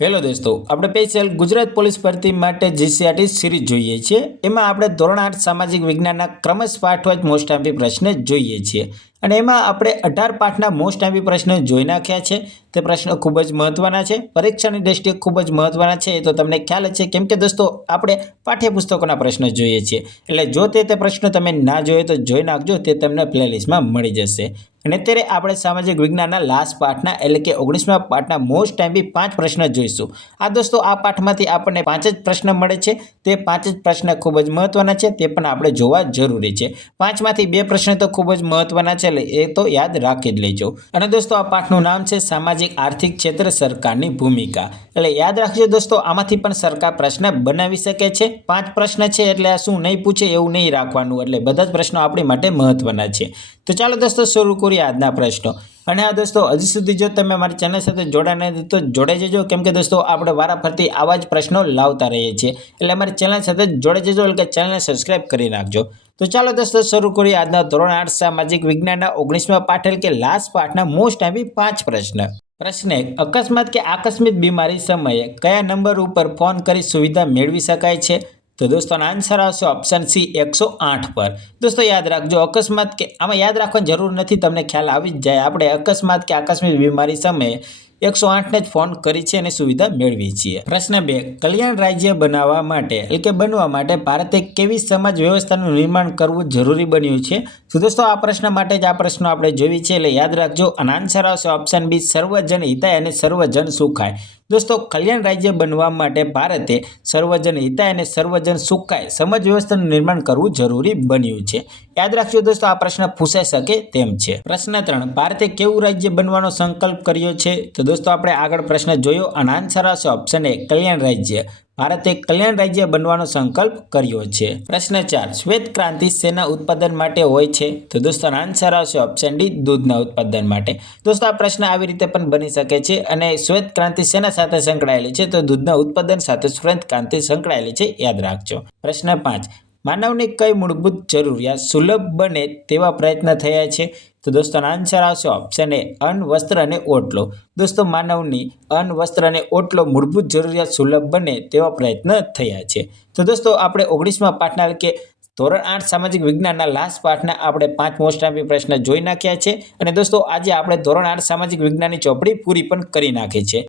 Hello દોસ્તો, આપણે special Gujarat police ભરતી માટે જીસીઆરટી સિરીઝ જોઈએ છીએ. એમાં આપણે ધોરણ આઠ સામાજિક વિજ્ઞાનના ક્રમશ પાઠવાજ મોસ્ટ આંપી પ્રશ્ન જોઈએ છીએ. અને એમાં આપણે અઢાર પાઠના મોસ્ટ આંપી પ્રશ્ન જોઈ નાખ્યા છે. તે પ્રશ્નો ખૂબ જ મહત્ત્વના છે. પરીક્ષાની દ્રષ્ટિએ ખૂબ જ મહત્ત્વના છે. એ તો તમને ખ્યાલ જ છે. કેમ કે દોસ્તો, આપણે પાઠ્યપુસ્તકોના પ્રશ્નો જોઈએ છીએ. એટલે જો તે તે પ્રશ્નો તમે ના જોઈએ તો જોઈ નાખજો. તે તમને પ્લેલિસ્ટમાં મળી જશે. અને અત્યારે આપણે સામાજિક વિજ્ઞાનના લાસ્ટ પાઠના એટલે કે ઓગણીસમા પાઠના મોસ્ટ ટાઈમ બી પાંચ પ્રશ્ન જોઈશું. આ દોસ્તો, આ પાઠમાંથી આપણને પાંચ જ પ્રશ્ન મળે છે. તે પાંચ જ પ્રશ્ન ખૂબ જ મહત્ત્વના છે. તે પણ આપણે જોવા જરૂરી છે. પાંચમાંથી બે પ્રશ્ન તો ખૂબ જ મહત્ત્વના છે. એટલે એ તો યાદ રાખી જ લેજો. અને દોસ્તો, આ પાઠનું નામ છે સામાજિક આર્થિક ક્ષેત્ર સરકારની ભૂમિકા. એટલે યાદ રાખજો દોસ્તો, આમાંથી પણ સરકાર પ્રશ્ન બનાવી શકે છે. પાંચ પ્રશ્ન છે એટલે આ શું નહીં પૂછે એવું નહીં રાખવાનું. એટલે બધા જ પ્રશ્નો આપણી માટે મહત્વના છે. તો ચાલો દોસ્તો, શરૂ કરીએ આજના પ્રશ્નો. અને આ દોસ્તો, હજી સુધી જો તમે મારી ચેનલ સાથે જોડાના નથી તો જોડાઈ જજો. કેમ કે દોસ્તો, આપણે વારાફરતી આવા જ પ્રશ્નો લાવતા રહીએ છીએ. એટલે અમારી ચેનલ સાથે જોડાઈ જજો. એટલે કે ચેનલને સબસ્ક્રાઇબ કરી નાખજો. તો ચાલો દોસ્તો શરૂ કરીએ. આજના ધોરણ આઠ સામાજિક વિજ્ઞાનના ઓગણીસમાં પાઠ કે લાસ્ટ પાઠના મોસ્ટ આવી પાંચ પ્રશ્ન. પ્રશ્ન એક, અકસ્માત કે આકસ્મિક બીમારી સમયે કયા નંબર ઉપર ફોન કરી સુવિધા મેળવી શકાય છે? તો દોસ્તોનો આન્સર આવશે ઓપ્શન સી એકસો આઠ પર. દોસ્તો, યાદ રાખજો, અકસ્માત કે, આમાં યાદ રાખવાની જરૂર નથી, તમને ખ્યાલ આવી જ જાય. આપણે અકસ્માત કે આકસ્મિક બીમારી સમયે એકસો આઠને જ ફોન કરી છે અને સુવિધા મેળવી છીએ પ્રશ્ન બે, કલ્યાણ રાજ્ય બનાવવા માટે, એટલે કે બનવા માટે ભારતે કેવી સમાજ વ્યવસ્થાનું નિર્માણ કરવું જરૂરી બન્યું છે? તો દોસ્તો, આ પ્રશ્ન માટે જ આ પ્રશ્નો આપણે જોઈ છે. એટલે યાદ રાખજો અને આન્સર આવશે ઓપ્શન બી સર્વજન હિતાય અને સર્વજન સુખાય. દોસ્તો, કલ્યાણ રાજ્ય બનવા માટે ભારતે સર્વજન હિતાય અને સર્વજન સુખાય. સમાજ વ્યવસ્થાનું નિર્માણ કરવું જરૂરી બન્યું છે. યાદ રાખજો દોસ્તો, આ પ્રશ્ન પૂછાઈ શકે તેમ છે. પ્રશ્ન ત્રણ, ભારતે કેવું રાજ્ય બનવાનો સંકલ્પ કર્યો છે? તો દોસ્તો, આપણે આગળ પ્રશ્ન જોયો, અને આન્સર આવશે ઓપ્શન એ કલ્યાણ રાજ્ય. ભારતે કલ્યાણ રાજ્ય બનવાનો સંકલ્પ કર્યો છે. પ્રશ્ન ચાર, શ્વેત ક્રાંતિ શેના ઉત્પાદન માટે હોય છે? તો દોસ્તો આન્સર આવશે ઓપ્શન ડી, દૂધના ઉત્પાદન માટે. દોસ્તો, આ પ્રશ્ન આવી રીતે પણ બની શકે છે, અને શ્વેત ક્રાંતિ શેના સાથે સંકળાયેલી છે, તો દૂધના ઉત્પાદન સાથે શ્વેત ક્રાંતિ સંકળાયેલી છે, યાદ રાખજો. પ્રશ્ન પાંચ માનવની કઈ મૂળભૂત જરૂરિયાત સુલભ બને તેવા પ્રયત્ન થયા છે? તો દોસ્તો આન્સર આવશે ઓપ્શન એ અન્ન, વસ્ત્ર અને ઓટલો. દોસ્તો, માનવની અન્ન, વસ્ત્ર અને ઓટલો મૂળભૂત જરૂરિયાત સુલભ બને તેવા પ્રયત્ન થયા છે. તો દોસ્તો, આપણે ઓગણીસમાં પાઠના કે ધોરણ આઠ સામાજિક વિજ્ઞાનના લાસ્ટ પાઠના આપણે પાંચ મોસ્ટ પ્રશ્ન જોઈ નાખ્યા છે. અને દોસ્તો, આજે આપણે ધોરણ આઠ સામાજિક વિજ્ઞાનની ચોપડી પૂરી પણ કરી નાખી છે.